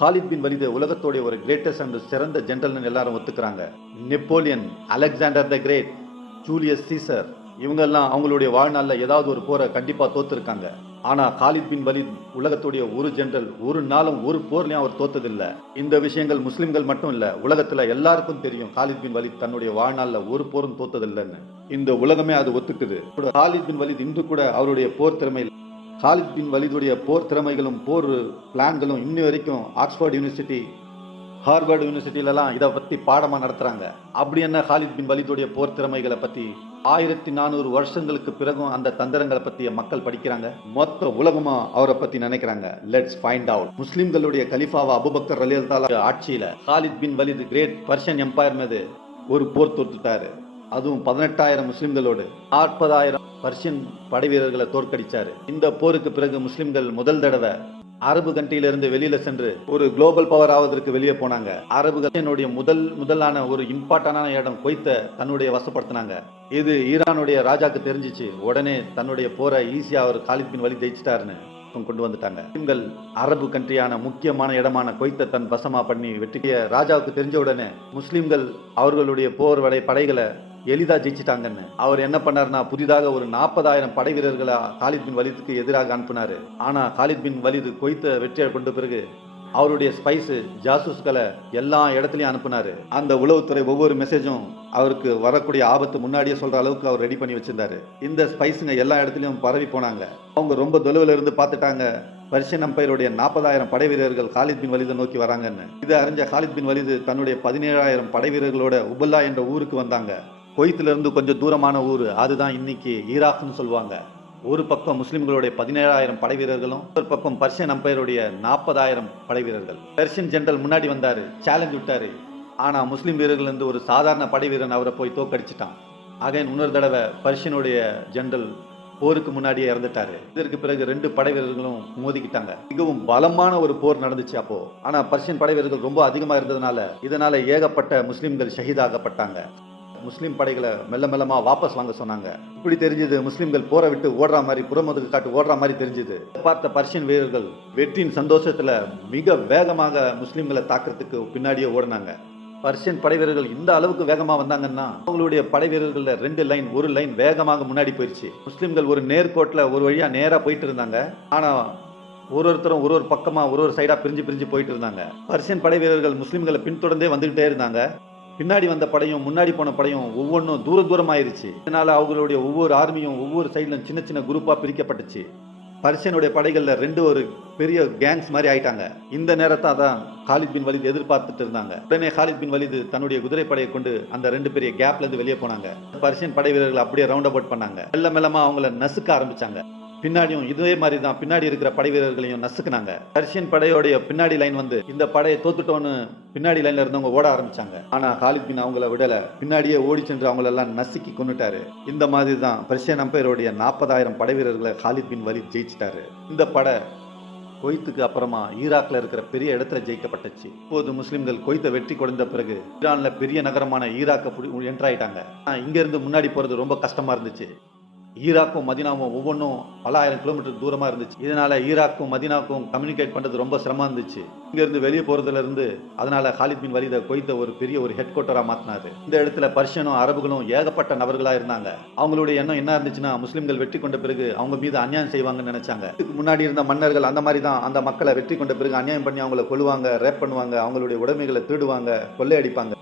Khalid bin வலிது உலகத்தோடைய ஒரு greatest and சிறந்த ஜென்ரல்னு எல்லாரும் ஒத்துக்கிறாங்க. Napoleon Alexander the great Julius Caesar இவங்கெல்லாம் அவங்களுடைய வாழ்நாளில் ஏதாவது ஒரு போரை கண்டிப்பாக தோத்துருக்காங்க. ஆனால் காலித் பின் வலித் உலகத்துடைய ஒரு ஜென்ரல் ஒரு நாளும் ஒரு போர்லையும் அவர் தோத்ததில்லை. இந்த விஷயங்கள் முஸ்லிம்கள் மட்டும் இல்லை உலகத்தில் எல்லாருக்கும் தெரியும் காலித் பின் வலித் தன்னுடைய வாழ்நாளில் ஒரு போரும் தோத்ததில்லைன்னு. இந்த உலகமே அது ஒத்துக்குது. காலித் பின் வலித் இன்று கூட அவருடைய போர் திறமையில் காலித் பின் வலிதுடைய போர் திறமைகளும் போர் பிளான்களும் இன்னி வரைக்கும் ஆக்ஸ்ஃபோர்ட் யூனிவர்சிட்டி ஹார்வர்டு யூனிவர்சிட்டியிலலாம் இதை பற்றி பாடமாக நடத்துகிறாங்க அப்படி என்ன ஹாலித் பின் வலிதுடைய போர் திறமைகளை பற்றி ஆயிரத்தி நானூறு வருஷங்களுக்கு பிறகும் அந்த தந்திரங்களை பற்றி மக்கள் படிக்கிறாங்க. மொத்த உலகமா அவரை பற்றி நினைக்கிறாங்க. லெட்ஸ் ஃபைண்ட் அவுட் முஸ்லிம்களுடைய கலிஃபாவா அபுபக்கர் அலியல்தாலா ஆட்சியில் Khalid bin Walid great Persian empire மீது ஒரு போர் தொடுத்துட்டாரு. அதுவும் பதினெட்டாயிரம் முஸ்லிம்களோடு நாற்பதாயிரம் பர்ஷியன் படை வீரர்களை தோற்கடிச்சாரு. இந்த போருக்கு பிறகு முஸ்லிம்கள் முதல் தடவை அரபு கண்ட்ரியிலிருந்து வெளியில சென்று ஒரு குளோபல் பவர் ஆவதற்கு வெளியே போனாங்க. அரபுகளுடைய முதல் முதலான ஒரு இம்பார்ட்டன்டான இடம் கொய்த்த தன்னுடைய வசப்படுத்தினாங்க. இது ஈரானுடைய ராஜாக்கு தெரிஞ்சிச்சு. உடனே தன்னுடைய போரை ஈஸியா அவர் காலிப்பின் வழி ஜெயிச்சிட்டாருன்னு கொண்டு வந்துட்டாங்க. முஸ்லிம்கள் அரபு கண்ட்ரியான முக்கியமான இடமான கொய்த்த தன் வசமா பண்ணி வெற்றிய ராஜாவுக்கு தெரிஞ்ச உடனே முஸ்லிம்கள் அவர்களுடைய போர் வடை படைகளை எளிதாக ஜெயிச்சிட்டாங்கன்னு. அவர் என்ன பண்ணாருன்னா புதிதாக ஒரு நாற்பதாயிரம் படை வீரர்களை காலித் பின் வலிதுக்கு எதிராக அனுப்பினார். ஆனால் காலித் பின் வலிது கொய்த்த வெற்றியை கொண்ட பிறகு அவருடைய ஸ்பைஸ் ஜாசூஸ்களை எல்லா இடத்துலையும் அனுப்பினார். அந்த உளவுத்துறை ஒவ்வொரு மெசேஜும் அவருக்கு வரக்கூடிய ஆபத்து முன்னாடியே சொல்கிற அளவுக்கு அவர் ரெடி பண்ணி வச்சுருந்தாரு. இந்த ஸ்பைஸுங்க எல்லா இடத்துலையும் பரவி போனாங்க. அவங்க ரொம்ப தொலைவில் இருந்து பார்த்துட்டாங்க. பர்ஷியன் அம்பையருடைய நாற்பதாயிரம் படை வீரர்கள் காலித் பின் வலிதை நோக்கி வராங்கன்னு. இதை அறிஞ்ச காலித் பின் வலிது தன்னுடைய பதினேழாயிரம் படை வீரர்களோட உபல்லா என்ற ஊருக்கு வந்தாங்க. கொய்த்துல இருந்து கொஞ்சம் தூரமான ஊர். அதுதான் இன்னைக்கு ஈராக்னு சொல்லுவாங்க. ஒரு பக்கம் முஸ்லிம்களுடைய பதினேழாயிரம் படை வீரர்களும் ஒரு பக்கம் பர்ஷியன் அம்பையருடைய நாற்பதாயிரம் படை வீரர்கள். பெர்ஷியன் ஜென்ரல் முன்னாடி வந்தார் சேலஞ்ச் விட்டார். ஆனால் முஸ்லீம் வீரர்கள்லேருந்து ஒரு சாதாரண படை வீரன் அவரை போய் தோக்கடிச்சிட்டான் அகைன் இன்னொரு தடவை பர்ஷியனுடைய ஜென்ரல் போருக்கு முன்னாடியே இறந்துட்டாரு. இதற்கு பிறகு ரெண்டு படை வீரர்களும் மோதிக்கிட்டாங்க. மிகவும் பலமான ஒரு போர் நடந்துச்சு அப்போ. ஆனா பர்ஷியன் படை வீரர்கள் ரொம்ப அதிகமா இருந்ததுனால இதனால ஏகப்பட்ட முஸ்லிம்கள் ஷஹீதாகப்பட்டாங்க முஸ்லீம் படைகளை மெல்ல மெல்லமாக வாபஸ் வாங்க சொன்னாங்க. இப்படி தெரிஞ்சது முஸ்லீம்கள் போரை விட்டு ஓடுற மாதிரி புறமதுக்கு காட்டு ஓடுற மாதிரி தெரிஞ்சது. பார்த்த பர்ஷியன் வீரர்கள் வெற்றியின் சந்தோஷத்தில் மிக வேகமாக முஸ்லீம்களை தாக்குறதுக்கு பின்னாடியே ஓடினாங்க. பர்ஷியன் படை வீரர்கள் இந்த அளவுக்கு வேகமாக வந்தாங்கன்னா அவங்களுடைய படை வீரர்களில் ரெண்டு லைன் ஒரு லைன் வேகமாக முன்னாடி போயிடுச்சு முஸ்லீம்கள் ஒரு நேர்கோட்டில் ஒரு வழியாக நேராக போயிட்டு இருந்தாங்க. ஆனால் ஒரு ஒருத்தரும் ஒரு ஒரு பக்கமாக ஒரு ஒரு சைடாக பிரிஞ்சு பிரிஞ்சு போயிட்டு இருந்தாங்க. பர்ஷியன் படை வீரர்கள் முஸ்லீம்களை பின்தொடர்ந்தே வந்துக்கிட்டே இருந்தாங்க. பின்னாடி வந்த படையும் முன்னாடி போன படையும் ஒவ்வொன்றும் தூர தூரமாயிருச்சு. இதனால் அவங்களுடைய ஒவ்வொரு ஆர்மியும் ஒவ்வொரு சைட்லும் சின்ன சின்ன குரூப்பாக பிரிக்கப்பட்டுச்சு. பர்ஷியனுடைய படைகளில் ரெண்டு ஒரு பெரிய கேங்ஸ் மாதிரி ஆயிட்டாங்க. இந்த நேரத்தை தான் காலித் பின் வலிது எதிர்பார்த்துட்டு இருந்தாங்க. உடனே காலித் பின் வலிது தன்னுடைய குதிரை படையை கொண்டு அந்த ரெண்டு பெரிய கேப்லேருந்து வெளியே போனாங்க. பர்ஷியன் படை வீரர்கள் அப்படியே ரவுண்ட் அபவுட் பண்ணாங்க. மெல்ல மெல்லமாக அவங்கள நசுக்க ஆரம்பிச்சாங்க. பின்னாடியும் இதே மாதிரி தான் பின்னாடி இருக்கிற படை வீரர்களையும் நசுக்குனாங்க. பர்ஷியன் படையோடைய பின்னாடி லைன் வந்து இந்த படையை தோத்துட்டோன்னு பின்னாடி லைன்ல இருந்தவங்க ஓட ஆரம்பிச்சாங்க. ஆனா காலித் பின் அவங்கள விடல. பின்னாடியே ஓடி சென்று அவங்களெல்லாம் நசுக்கி கொண்டுட்டாரு இந்த மாதிரி தான் பர்ஷியன் அம்பையருடைய நாற்பதாயிரம் படை வீரர்களை காலித் பின் வலி ஜெயிச்சிட்டாரு. இந்த படை கொய்த்துக்கு அப்புறமா ஈராக்ல இருக்கிற பெரிய இடத்துல ஜெயிக்கப்பட்டுச்சு. இப்போது முஸ்லிம்கள் கொய்த்தை வெற்றி கொடுத்த பிறகு ஈரான்ல பெரிய நகரமான ஈராக்கை என்ட்ராயிட்டாங்க இங்க இருந்து முன்னாடி போறது ரொம்ப கஷ்டமா இருந்துச்சு. ஈராக்கும் மதினாவும் ஒவ்வொன்றும் பல ஆயிரம் கிலோமீட்டர் தூரமாக இருந்துச்சு. இதனால் ஈராக்கும் மதினாக்கும் கம்யூனிகேட் பண்ணுறது ரொம்ப சிரமம் இருந்துச்சு. இங்கேருந்து வெளியே போகிறதுலேருந்து இருந்து ஹாலித் பின் வலிதை கொய்த ஒரு பெரிய ஒரு ஹெட் குவார்ட்டராக மாற்றினார் இந்த இடத்துல பர்ஷியனும் அரபுகளும் ஏகப்பட்ட நபர்களாக இருந்தாங்க. அவங்களுடைய எண்ணம் என்ன இருந்துச்சுன்னா முஸ்லீம்கள் வெற்றி கொண்ட பிறகு அவங்க மீது அநியாயம் செய்வாங்கன்னு நினச்சாங்க. இதுக்கு முன்னாடி இருந்த மன்னர்கள் அந்த மாதிரி தான் அந்த மக்களை வெற்றி கொண்ட பிறகு அநியாயம் பண்ணி அவங்கள கொள்ளுவாங்க ரேப் பண்ணுவாங்க அவங்களுடைய உடைமைகளை திருடுவாங்க கொள்ளையடிப்பாங்க.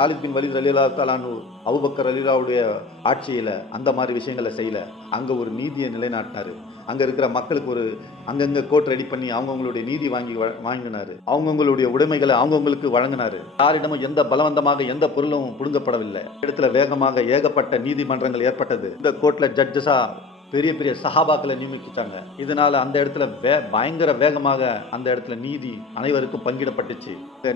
காலித் பின் வலித் அலிலா தலானு அவுபக்கர் அலிலாவுடைய ஆட்சியில் அந்த மாதிரி விஷயங்களை செய்யல. அங்கே ஒரு நீதியை நிலைநாட்டினாரு. அங்கே இருக்கிற மக்களுக்கு ஒரு அங்கங்கே கோட் ரெடி பண்ணி அவங்கவுங்களுடைய நீதி வாங்கி வ- அவங்கவுங்களுடைய உடைமைகளை அவங்கவுங்களுக்கு வழங்கினார். யாரிடமும் எந்த பலவந்தமாக எந்த பொருளும் புடுங்கப்படவில்லை. இடத்துல வேகமாக ஏகப்பட்ட நீதிமன்றங்கள் ஏற்பட்டது. இந்த கோர்ட்டில் ஜட்ஜஸாக பெரிய பெரிய சஹாபாக்களை நியமிக்கிட்டாங்க. இதனால் அந்த இடத்துல வே பயங்கர வேகமாக அந்த இடத்துல நீதி அனைவருக்கும் பங்கிடப்பட்டுச்சு.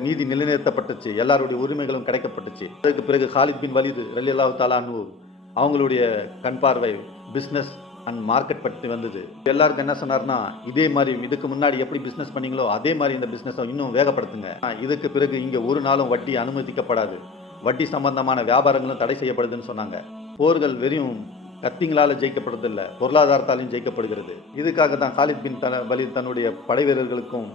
நீதி நிலைநிறுத்தப்பட்டுச்சு. எல்லாருடைய உரிமைகளும் கிடைக்கப்பட்டுச்சு. அதற்கு பிறகு ஹாலித் பின் வலிது ரலியல்லாஹு தாலானு அவங்களுடைய கண் பார்வை பிஸ்னஸ் அண்ட் மார்க்கெட் பற்றி வந்தது. எல்லாருக்கும் என்ன சொன்னார்னா இதே மாதிரி இதுக்கு முன்னாடி எப்படி பிஸ்னஸ் பண்ணீங்களோ அதே மாதிரி இந்த பிஸ்னஸை இன்னும் வேகப்படுத்துங்க. இதுக்கு பிறகு இங்கே ஒரு நாளும் வட்டி அனுமதிக்கப்படாது. வட்டி சம்பந்தமான வியாபாரங்களும் தடை செய்யப்படுதுன்னு சொன்னாங்க. போர்கள் வெறும் கத்திங்களால் ஜெயிக்கப்படுறதில்லை பொருளாதாரத்தாலையும் ஜெயிக்கப்படுகிறது. இதுக்காக தான் காலித் பின் தன வலி தன்னுடைய படை வீரர்களுக்கும்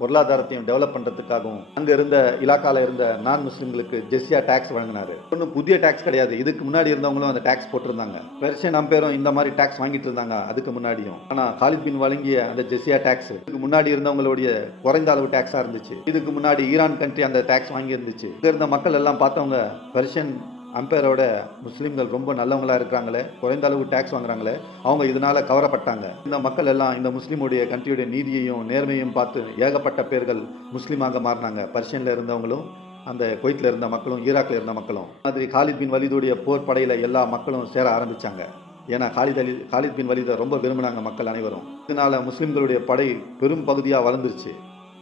பொருளாதாரத்தையும் டெவலப் பண்ணுறதுக்காகவும் அங்கே இருந்த இலாக்கால இருந்த நான் முஸ்லீம்களுக்கு ஜெஸ்ஸியா டேக்ஸ் வழங்கினாரு. ஒன்றும் புதிய டேக்ஸ் கிடையாது. இதுக்கு முன்னாடி இருந்தவங்களும் அந்த டேக்ஸ் போட்டிருந்தாங்க. பெர்ஷியன் அம்பேரும் இந்த மாதிரி டேக்ஸ் வாங்கிட்டு இருந்தாங்க அதுக்கு முன்னாடியும். ஆனால் காலித் பின் வழங்கிய அந்த ஜெஸ்ஸியா டேக்ஸ் இதுக்கு முன்னாடி இருந்தவங்களுடைய குறைந்த அளவு டேக்ஸாக இருந்துச்சு. இதுக்கு முன்னாடி ஈரான் கண்ட்ரி அந்த டேக்ஸ் வாங்கி இருந்துச்சு இருந்த மக்கள் எல்லாம் பார்த்தவங்க பெர்ஷியன் அம்பையரோட முஸ்லீம்கள் ரொம்ப நல்லவங்களா இருக்கிறாங்களே குறைந்த அளவு டேக்ஸ் வாங்குறாங்களே அவங்க இதனால் கவரப்பட்டாங்க. இந்த மக்கள் எல்லாம் இந்த முஸ்லீமுடைய கண்ட்ரியுடைய நீதியையும் நேர்மையும் பார்த்து ஏகப்பட்ட பேர்கள் முஸ்லீமாக மாறினாங்க. பர்ஷியனில் இருந்தவங்களும் அந்த குவைத்தில் இருந்த மக்களும் ஈராக்கில் இருந்த மக்களும். மாதிரி காலித் பின் வலிதுடைய போர் படையில் எல்லா மக்களும் சேர ஆரம்பித்தாங்க ஏன்னா காலித் அலி காலித் பின் வலிதை ரொம்ப விரும்பினாங்க மக்கள் அனைவரும். இதனால் முஸ்லீம்களுடைய படை பெரும் பகுதியாக வளர்ந்துருச்சு.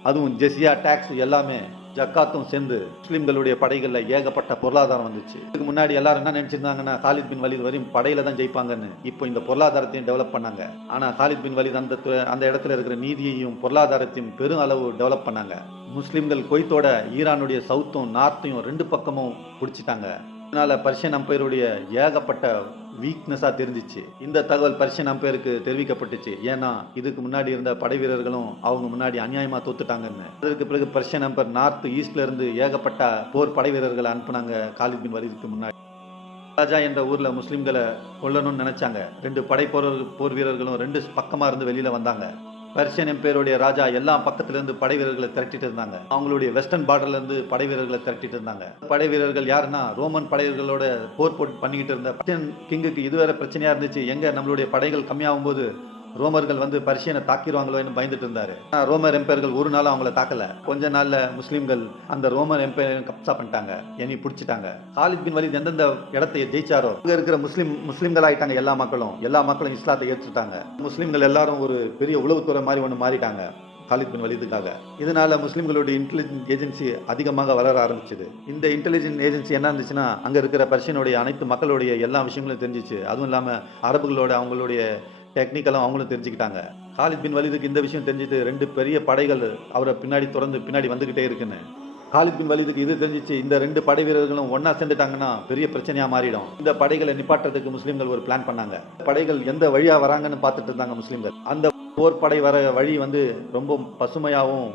அதுவும் ஜெசியா டாக்ஸ் எல்லாமே ஜக்காத்தும் சேர்ந்து முஸ்லீம்களுடைய படைகளில் ஏகப்பட்ட பொருளாதாரம் வந்துச்சு. இதுக்கு முன்னாடி எல்லாரும் என்ன நினைச்சிருந்தாங்கன்னா காலித் பின் வலித் வரையும் படையில தான் ஜெயிப்பாங்கன்னு. இப்போ இந்த பொருளாதாரத்தையும் டெவலப் பண்ணாங்க. ஆனால் காலித் பின் வலித் அந்த அந்த இடத்துல இருக்கிற நீதியையும் பொருளாதாரத்தையும் பெரும் அளவு டெவலப் பண்ணாங்க. முஸ்லீம்கள் கொய்த்தோட ஈரானுடைய சவுத்தும் நார்த்தையும் ரெண்டு பக்கமும் பிடிச்சிட்டாங்க. இதனால பர்ஷியன் அம்பையருடைய ஏகப்பட்ட வீக்னஸாக தெரிஞ்சிச்சு. இந்த தகவல் பர்ஷியன் பேருக்கு தெரிவிக்கப்பட்டுச்சு. ஏன்னா இதுக்கு முன்னாடி இருந்த படை வீரர்களும் அவங்க முன்னாடி அநியாயமாக தோத்துட்டாங்கன்னு. அதற்கு பிறகு பர்ஷியன் நம்பர் நார்த் ஈஸ்ட்ல இருந்து ஏகப்பட்ட போர் படை வீரர்களை அனுப்புனாங்க காலித் பின் முன்னாடி. ராஜா என்ற ஊரில் முஸ்லீம்களை கொல்லணும்னு நினைச்சாங்க. ரெண்டு படை போர் போர் வீரர்களும் ரெண்டு பக்கமாக இருந்து வெளியில் வந்தாங்க. பர்ஷியன் எம்பையருடைய ராஜா எல்லா பக்கத்துல இருந்து படை வீரர்களை திரட்டிட்டு இருந்தாங்க. அவங்களுடைய வெஸ்டர்ன் பார்டர்லேருந்து படை வீரர்களை திரட்டிட்டு இருந்தாங்க. படை வீரர்கள் யாருன்னா ரோமன் படைவீர்களோட போர் போட்டு பண்ணிக்கிட்டு இருந்த பர்ஷியன் கிங்குக்கு இதுவரை பிரச்சனையா இருந்துச்சு. எங்க நம்மளுடைய படைகள் கம்மியாகும் போது ரோமர்கள் வந்து பர்ஷியனை தாக்கிடுவாங்களோன்னு பயந்துட்டு இருந்தாரு. ரோமர் எம்பையர்கள் ஒரு நாள் அவங்கள தாக்கல. கொஞ்ச நாள்ல முஸ்லீம்கள் அந்த ரோமர் எம்பையர் கப்சா பண்ணிட்டாங்க. என்னை பிடிச்சிட்டாங்க. காலித் பின் வலித் எந்தெந்த இடத்தை ஜெயிச்சாரோ அங்க இருக்கிற முஸ்லீம் முஸ்லீம்கள் ஆயிட்டாங்க எல்லா மக்களும். எல்லா மக்களும் இஸ்லாத்தை ஏற்றுட்டாங்க. முஸ்லீம்கள் எல்லாரும் ஒரு பெரிய உளவுத்துறை மாதிரி ஒன்று மாறிட்டாங்க காலித் பின் வலிதுக்காக இதனால முஸ்லீம்களுடைய இன்டெலிஜென்ட் ஏஜென்சி அதிகமாக வளர ஆரம்பிச்சது. இந்த இன்டெலிஜென்ட் ஏஜென்சி என்ன இருந்துச்சுன்னா அங்க இருக்கிற பர்ஷியனுடைய அனைத்து மக்களுடைய எல்லா விஷயங்களும் தெரிஞ்சிச்சு. அதுவும் இல்லாம அரபுகளோட அவங்களுடைய டெக்னிக்கலும் அவங்களும் தெரிஞ்சுக்கிட்டாங்க. காலித் பின் வலிதுக்கு இந்த விஷயம் தெரிஞ்சுட்டு ரெண்டு பெரிய படைகள் அவரை பின்னாடி தொடர்ந்து பின்னாடி வந்துக்கிட்டே இருக்குன்னு. காலித் பின் வலிதுக்கு இது தெரிஞ்சிச்சு இந்த ரெண்டு படை வீரர்களும் ஒன்றா சேர்ந்துட்டாங்கன்னா பெரிய பிரச்சனையா மாறிடும். இந்த படைகளை நிப்பாட்டுறதுக்கு முஸ்லீம்கள் ஒரு பிளான் பண்ணாங்க. படைகள் எந்த வழியா வராங்கன்னு பார்த்துட்டு இருந்தாங்க முஸ்லீம்கள். அந்த போர் படை வர வழி வந்து ரொம்ப பசுமையாகவும்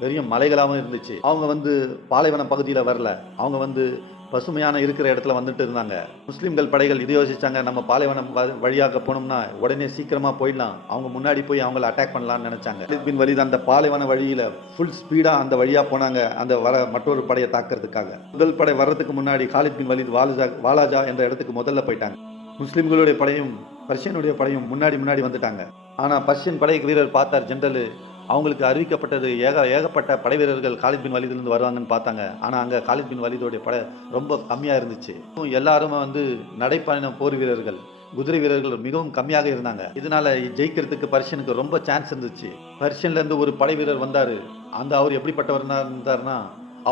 பெரிய மலைகளாகவும் இருந்துச்சு. அவங்க வந்து பாலைவன பகுதியில் வரல. அவங்க வந்து பசுமையான இருக்கிற இடத்துல வந்துட்டு இருந்தாங்க. முஸ்லீம்கள் படைகள் இது யோசிச்சாங்க நம்ம பாலைவனம் வ- வழியாக போனோம்னா உடனே சீக்கிரமா போயிடலாம். அவங்க முன்னாடி போய் அவங்கள அட்டாக் பண்ணலாம்னு நினைச்சாங்க. பின் வலித் அந்த பாலைவன வழியில ஃபுல் ஸ்பீடா அந்த வழியா போனாங்க அந்த வர மற்றொரு படையை தாக்குறதுக்காக. முதல் படை வர்றதுக்கு முன்னாடி Khalid bin Walid Walaja Walaja என்ற இடத்துக்கு முதல்ல போயிட்டாங்க. முஸ்லீம்களுடைய படையும் பர்ஷியனுடைய படையும் முன்னாடி முன்னாடி வந்துட்டாங்க. ஆனா பர்ஷியன் படை வீரர் பார்த்தார் ஜென்ரல் அவங்களுக்கு அறிவிக்கப்பட்டது ஏக ஏகப்பட்ட படை வீரர்கள் காலித் பின் வலிதிலிருந்து வருவாங்கன்னு பார்த்தாங்க. ஆனால் அங்கே காலித் பின் வலிதோடைய படை ரொம்ப கம்மியாக இருந்துச்சு. எல்லாருமே வந்து நடைப்பயணம் போர் வீரர்கள் குதிரை வீரர்கள் மிகவும் கம்மியாக இருந்தாங்க. இதனால ஜெயிக்கிறதுக்கு பர்ஷியனுக்கு ரொம்ப சான்ஸ் இருந்துச்சு. பர்ஷியன்ல இருந்து ஒரு படை வீரர் வந்தாரு. அந்த அவர் எப்படிப்பட்டவர்னா இருந்தாருன்னா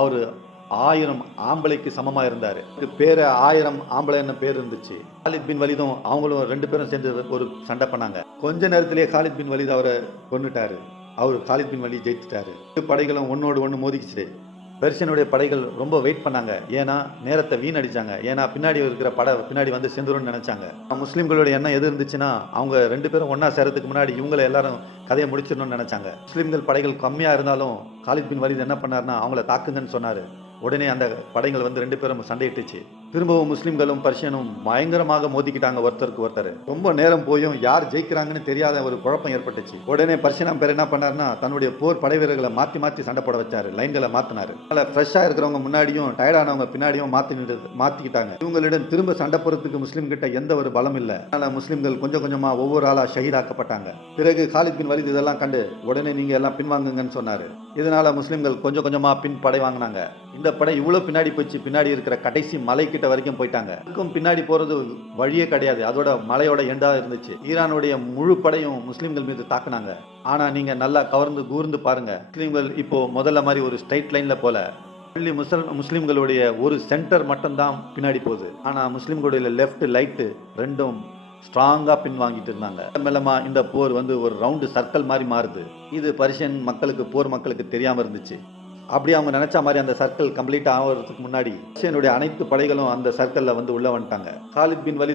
அவர் ஆயிரம் ஆம்பளைக்கு சமமாக இருந்தார். இதுக்கு ஆயிரம் ஆம்பளைன்னு பேர் இருந்துச்சு. காலித் பின் வலிதும் அவங்களும் ரெண்டு பேரும் சேர்ந்து ஒரு சண்டை பண்ணாங்க. கொஞ்ச நேரத்திலேயே காலித் பின் வலித் அவரை கொன்னுட்டாரு. அவர் காலித் பின் வலி ஜெயிச்சிட்டாரு ரெண்டு படைகளும் ஒன்னோடு ஒன்று மோதிக்கிச்சு பெர்ஷியனுடைய படைகள் ரொம்ப வெயிட் பண்ணாங்க. ஏன்னா நேரத்தை வீணடிச்சாங்க. ஏன்னா பின்னாடி இருக்கிற படை பின்னாடி வந்து செந்துரும்னு நினைச்சாங்க. முஸ்லீம்களுடைய எண்ணம் எது இருந்துச்சுன்னா அவங்க ரெண்டு பேரும் ஒன்றா சேரத்துக்கு முன்னாடி இவங்களை எல்லாரும் கதையை முடிச்சிடணும்னு நினைச்சாங்க. முஸ்லீம்கள் படைகள் கம்மியாக இருந்தாலும் காலித் பின் வலிது என்ன பண்ணாருன்னா அவங்கள தாக்குங்கன்னு சொன்னார். உடனே அந்த படைகள் வந்து ரெண்டு பேரும் சண்டையிட்டுச்சு. திரும்பவும் முஸ்லிம்களும் பர்ஷியனும் பயங்கரமாக மோதிக்கிட்டாங்க ஒருத்தருக்கு ஒருத்தர். ரொம்ப நேரம் போயும் யார் ஜெயிக்கிறாங்கன்னு தெரியாத ஒரு குழப்பம் ஏற்பட்டுச்சு. உடனே பர்ஷியனம் பேர் என்ன பண்ணார்னா தன்னுடைய போர் படை வீரர்களை மாத்தி மாத்தி சண்டை போட வச்சாரு லைன்களை மாத்தினாரு. அதனால ஃப்ரெஷ்ஷா இருக்கிறவங்க முன்னாடியும் டயர்டானவங்க பின்னாடியும் மாத்தி நின்று- மாத்திக்கிட்டாங்க. இவங்களிடம் திரும்ப சண்டை போறதுக்கு முஸ்லீம் கிட்ட எந்த ஒரு பலம் இல்லை. அதனால முஸ்லிம்கள் கொஞ்சம் கொஞ்சமா ஒவ்வொரு ஆளா ஷஹீதாக்கப்பட்டாங்க. பிறகு காலித் பின் வலித் இதெல்லாம் கண்டு உடனே நீங்க எல்லாம் பின்வாங்குங்கன்னு சொன்னாரு. இதனால முஸ்லிம்கள் கொஞ்சம் கொஞ்சமா பின் படை வாங்கினாங்க. இந்த படை இவ்வளவு பின்னாடி போச்சு பின்னாடி இருக்கிற கடைசி மலைக்கு கிட்ட வரைக்கும் போயிட்டாங்க. அதுக்கும் பின்னாடி போறது வழியே கிடையாது. அதோட மலையோட எண்டா இருந்துச்சு. ஈரானுடைய முழு படையும் முஸ்லிம்கள் மீது தாக்குனாங்க. ஆனா நீங்க நல்லா கவர்ந்து கூர்ந்து பாருங்க. முஸ்லிம்கள் இப்போ முதல்ல மாதிரி ஒரு ஸ்ட்ரைட் லைன்ல போல. பள்ளி முஸ்லிம் முஸ்லிம்களுடைய ஒரு சென்டர் மட்டும்தான் பின்னாடி போகுது. ஆனால் முஸ்லிம்களுடைய லெஃப்ட் லைட்டு ரெண்டும் ஸ்ட்ராங்காக பின்வாங்கிட்டு இருந்தாங்க. மெல்லமா இந்த போர் வந்து ஒரு ரவுண்டு சர்க்கிள் மாதிரி மாறுது. இது பர்ஷியன் மக்களுக்கு போர் மக்களுக்கு தெரியாமல் இருந்துச்சு. அப்படி அவங்க நினைச்ச மாதிரி அந்த சர்க்கிள் கம்ப்ளீட் ஆகிறதுக்கு முன்னாடி பர்ஷியனுடைய அனைத்து படைகளும் அந்த சர்க்கிள்ல வந்து உள்ள வந்துட்டாங்க. காலித் பின் வலி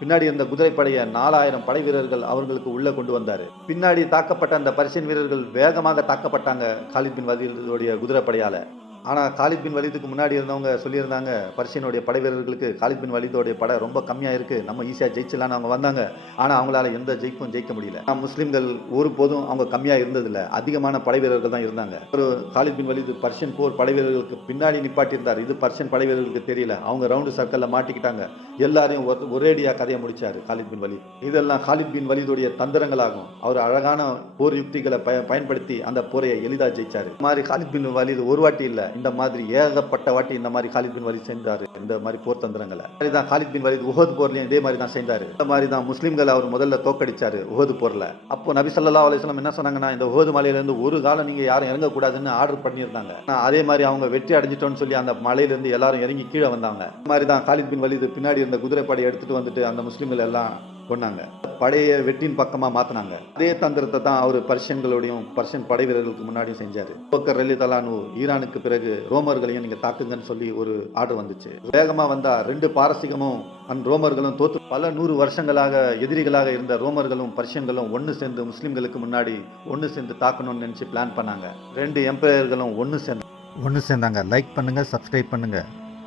பின்னாடி இருந்த குதிரைப்படையை நாலாயிரம் படை வீரர்கள் அவர்களுக்கு உள்ளே கொண்டு வந்தார். பின்னாடி தாக்கப்பட்ட அந்த பர்ஷியன் வீரர்கள் வேகமாக தாக்கப்பட்டாங்க காலித் பின் வலீதுடைய குதிரைப்படையால். ஆனால் காலித் பின் வலீதுக்கு முன்னாடி இருந்தவங்க சொல்லியிருந்தாங்க பர்ஷியனுடைய படை வீரர்களுக்கு காலித் பின் வலீதோடைய படை ரொம்ப கம்மியாக இருக்குது நம்ம ஈஸியாக ஜெயிச்சலான்னு அவங்க வந்தாங்க. ஆனால் அவங்களால எந்த ஜெயிக்கும் ஜெயிக்க முடியல. முஸ்லீம்கள் முஸ்லிம்கள் ஒருபோதும் அவங்க கம்மியாக இருந்ததில்லை. அதிகமான படை வீரர்கள் தான் இருந்தாங்க. ஒரு காலித் பின் வலீது பர்ஷியன் போர் படை வீரர்களுக்கு பின்னாடி நிப்பாட்டியிருந்தார். இது பர்ஷியன் படை வீரர்களுக்கு தெரியல. அவங்க ரவுண்டு சர்க்கிளில் மாட்டிக்கிட்டாங்க. எல்லாரையும் ஒரு- ஒரேடியாக கதையை முடித்தார் காலித் பின் வலீத் இதெல்லாம் காலித் பின் வலீதுடைய தந்திரங்களாகும். அவர் அழகான போர் யுக்திகளை பய பயன்படுத்தி அந்த போரை எளிதாக ஜெயிச்சார். மாதிரி காலித் பின் வலீது ஒரு வாட்டி இல்லை. இந்த மாதிரி ஏகப்பட்ட வாட்டி இந்த மாதிரி காலித் பின் வலித் செஞ்சாரு. இந்த மாதிரி போர் தந்திரங்களை. தான் காலித் பின் வலித் உஹது போர்லையும் இதே மாதிரி தான் செஞ்சாரு. இந்த மாதிரி தான் முஸ்லீம்களை அவர் முதல்ல தோக்கடிச்சாரு உஹது போர்ல. அப்போ நபி சல்லா அலிஸ்லாம் என்ன சொன்னாங்கன்னா இந்த உஹது மலையிலேருந்து ஒரு காலம் நீங்க யாரும் இறங்கக்கூடாதுன்னு ஆர்டர் பண்ணியிருந்தாங்க. அதே மாதிரி அவங்க வெற்றி அடைஞ்சிட்டோம்னு சொல்லி அந்த மலையிலேருந்து எல்லாரும் இறங்கி கீழே வந்தாங்க. இந்த மாதிரி தான் காலித் பின் வலித் பின்னாடி இருந்த குதிரைப்படை எடுத்துட்டு வந்துட்டு அந்த முஸ்லீம்கள் எல்லாம் கொண்டாங்க படையை வெட்டின் பக்கமா மாத்தினாங்க. அதே தந்திரத்தை தான் அவர் பர்ஷியன்களோடையும் பர்ஷியன் படை வீரர்களுக்கு முன்னாடியும் செஞ்சாரு. போக்கர் ரலி தலானு ஈரானுக்கு பிறகு ரோமர்களையும் நீங்க தாக்குங்கன்னு சொல்லி ஒரு ஆர்டர் வந்துச்சு. வேகமா வந்தா ரெண்டு பாரசீகமும் அண்ட் ரோமர்களும் தோத்து பல நூறு வருஷங்களாக எதிரிகளாக இருந்த ரோமர்களும் பர்ஷியன்களும் ஒன்று சேர்ந்து முஸ்லிம்களுக்கு முன்னாடி ஒன்று சேர்ந்து தாக்கணும்னு நினச்சி பிளான் பண்ணாங்க. ரெண்டு எம்பையர்களும் ஒன்று சேர்ந்து ஒன்று சேர்ந்தாங்க. லைக் பண்ணுங்க சப்ஸ்கிரைப் பண்ணுங்க.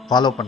ஃபாலோ பண்ணுங்க.